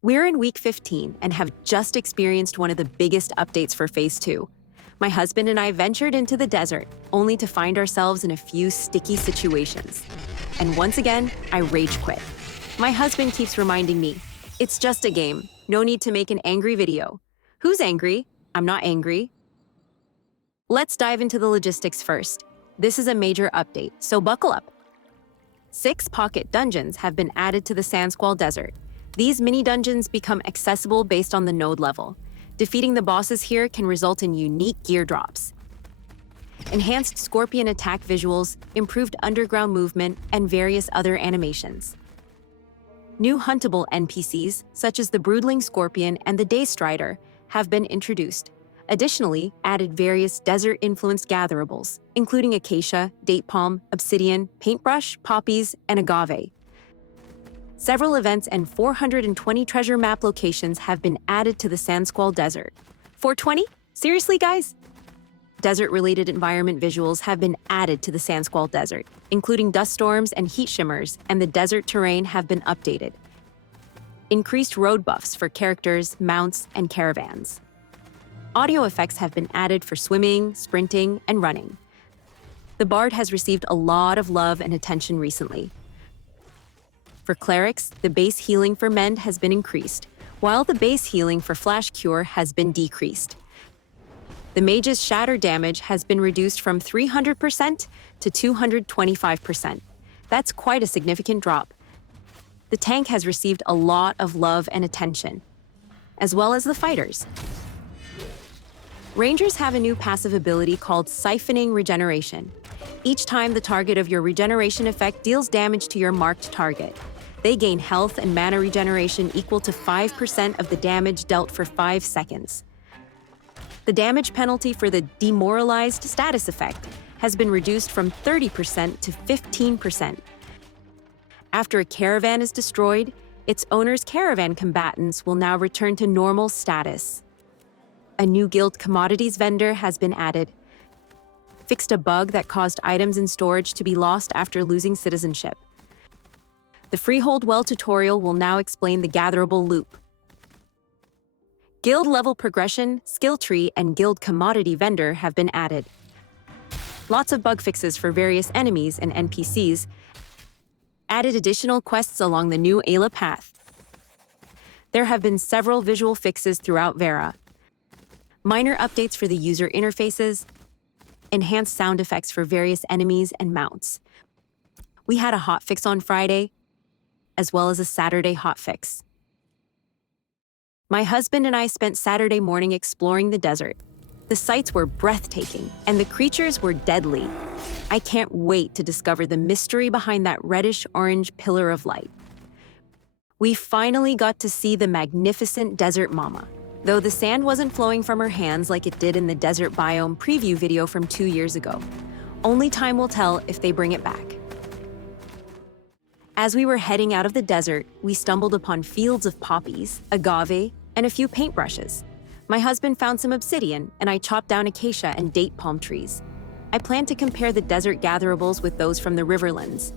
We're in week 15 and have just experienced one of the biggest updates for Phase 2. My husband and I ventured into the desert, only to find ourselves in a few sticky situations. And once again, I rage quit. My husband keeps reminding me, it's just a game, no need to make an angry video. Who's angry? I'm not angry. Let's dive into the logistics first. This is a major update, so buckle up. 6 pocket dungeons have been added to the Sandsquall Desert. These mini-dungeons become accessible based on the node level. Defeating the bosses here can result in unique gear drops. Enhanced scorpion attack visuals, improved underground movement, and various other animations. New huntable NPCs, such as the Broodling Scorpion and the Daystrider, have been introduced. Additionally, added various desert-influenced gatherables, including acacia, date palm, obsidian, paintbrush, poppies, and agave. Several events and 420 treasure map locations have been added to the Sandsquall Desert. 420? Seriously, guys? Desert-related environment visuals have been added to the Sandsquall Desert, including dust storms and heat shimmers, and the desert terrain have been updated. Increased road buffs for characters, mounts, and caravans. Audio effects have been added for swimming, sprinting, and running. The Bard has received a lot of love and attention recently. For clerics, the base healing for Mend has been increased, while the base healing for Flash Cure has been decreased. The mage's shatter damage has been reduced from 300% to 225%. That's quite a significant drop. The tank has received a lot of love and attention, as well as the fighters. Rangers have a new passive ability called Siphoning Regeneration. Each time the target of your regeneration effect deals damage to your marked target, they gain health and mana regeneration equal to 5% of the damage dealt for 5 seconds. The damage penalty for the Demoralized status effect has been reduced from 30% to 15%. After a caravan is destroyed, its owner's caravan combatants will now return to normal status. A new guild commodities vendor has been added. Fixed a bug that caused items in storage to be lost after losing citizenship. The Freehold Well tutorial will now explain the gatherable loop. Guild level progression, skill tree, and guild commodity vendor have been added. Lots of bug fixes for various enemies and NPCs. Added additional quests along the new Ayla path. There have been several visual fixes throughout Vera. Minor updates for the user interfaces. Enhanced sound effects for various enemies and mounts. We had a hotfix on Friday, as well as a Saturday hotfix. My husband and I spent Saturday morning exploring the desert. The sights were breathtaking, and the creatures were deadly. I can't wait to discover the mystery behind that reddish-orange pillar of light. We finally got to see the magnificent Desert Mama, though the sand wasn't flowing from her hands like it did in the desert biome preview video from 2 years ago. Only time will tell if they bring it back. As we were heading out of the desert, we stumbled upon fields of poppies, agave, and a few paintbrushes. My husband found some obsidian, and I chopped down acacia and date palm trees. I plan to compare the desert gatherables with those from the Riverlands.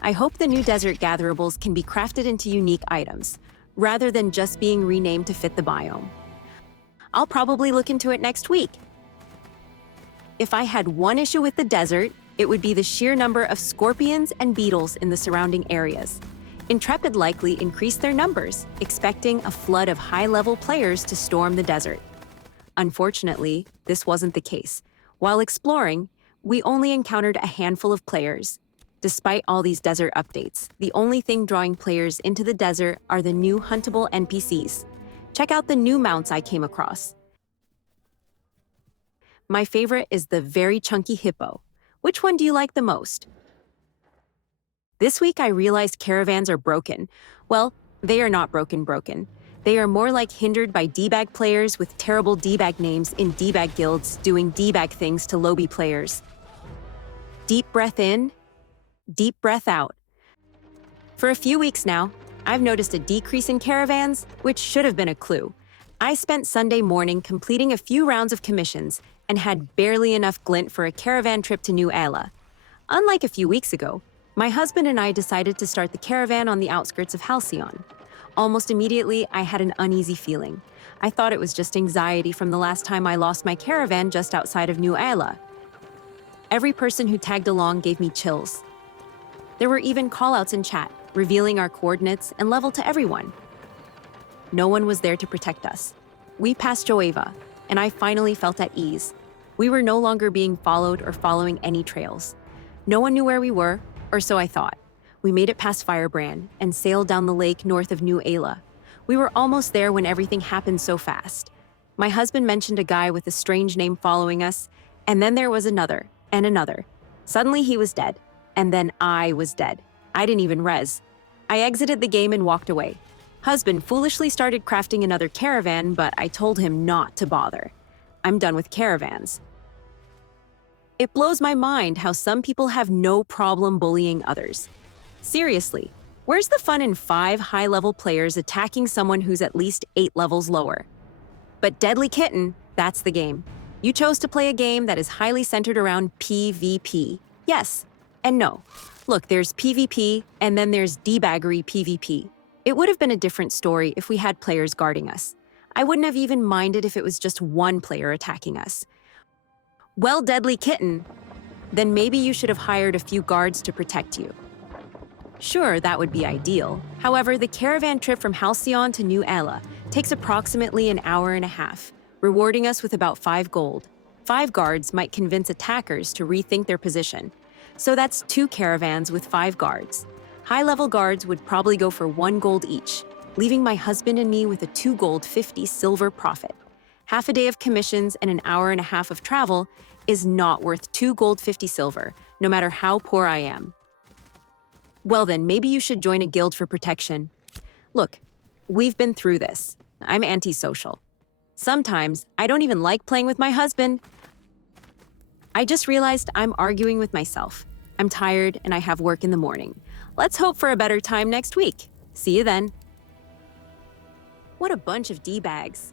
I hope the new desert gatherables can be crafted into unique items, rather than just being renamed to fit the biome. I'll probably look into it next week. If I had one issue with the desert, it would be the sheer number of scorpions and beetles in the surrounding areas. Intrepid likely increased their numbers, expecting a flood of high-level players to storm the desert. Unfortunately, this wasn't the case. While exploring, we only encountered a handful of players. Despite all these desert updates, the only thing drawing players into the desert are the new huntable NPCs. Check out the new mounts I came across. My favorite is the very chunky hippo. Which one do you like the most? This week I realized caravans are broken. Well, they are not broken. They are more like hindered by D-bag players with terrible D-bag names in D-bag guilds doing D-bag things to lobby players. Deep breath in, deep breath out. For a few weeks now, I've noticed a decrease in caravans, which should have been a clue. I spent Sunday morning completing a few rounds of commissions and had barely enough glint for a caravan trip to New Ayla. Unlike a few weeks ago, my husband and I decided to start the caravan on the outskirts of Halcyon. Almost immediately, I had an uneasy feeling. I thought it was just anxiety from the last time I lost my caravan just outside of New Ayla. Every person who tagged along gave me chills. There were even callouts in chat, revealing our coordinates and level to everyone. No one was there to protect us. We passed Joeva, and I finally felt at ease. We were no longer being followed or following any trails. No one knew where we were, or so I thought. We made it past Firebrand and sailed down the lake north of New Ayla. We were almost there when everything happened so fast. My husband mentioned a guy with a strange name following us, and then there was another, and another. Suddenly he was dead, and then I was dead. I didn't even res. I exited the game and walked away. Husband foolishly started crafting another caravan, but I told him not to bother. I'm done with caravans. It blows my mind how some people have no problem bullying others. Seriously, where's the fun in 5 high-level players attacking someone who's at least 8 levels lower? But Deadly Kitten, that's the game. You chose to play a game that is highly centered around PvP. Yes, and no. Look, there's PvP, and then there's debaggery PvP. It would have been a different story if we had players guarding us. I wouldn't have even minded if it was just one player attacking us. Well, Deadly Kitten, then maybe you should have hired a few guards to protect you. Sure, that would be ideal. However, the caravan trip from Halcyon to New Ayla takes approximately an hour and a half, rewarding us with about 5 gold. 5 guards might convince attackers to rethink their position. So that's 2 caravans with 5 guards. High-level guards would probably go for 1 gold each, leaving my husband and me with a 2 gold 50 silver profit. Half a day of commissions and an hour and a half of travel is not worth 2 gold 50 silver, no matter how poor I am. Well then, maybe you should join a guild for protection. Look, we've been through this. I'm antisocial. Sometimes, I don't even like playing with my husband. I just realized I'm arguing with myself. I'm tired and I have work in the morning. Let's hope for a better time next week. See you then. What a bunch of D-bags.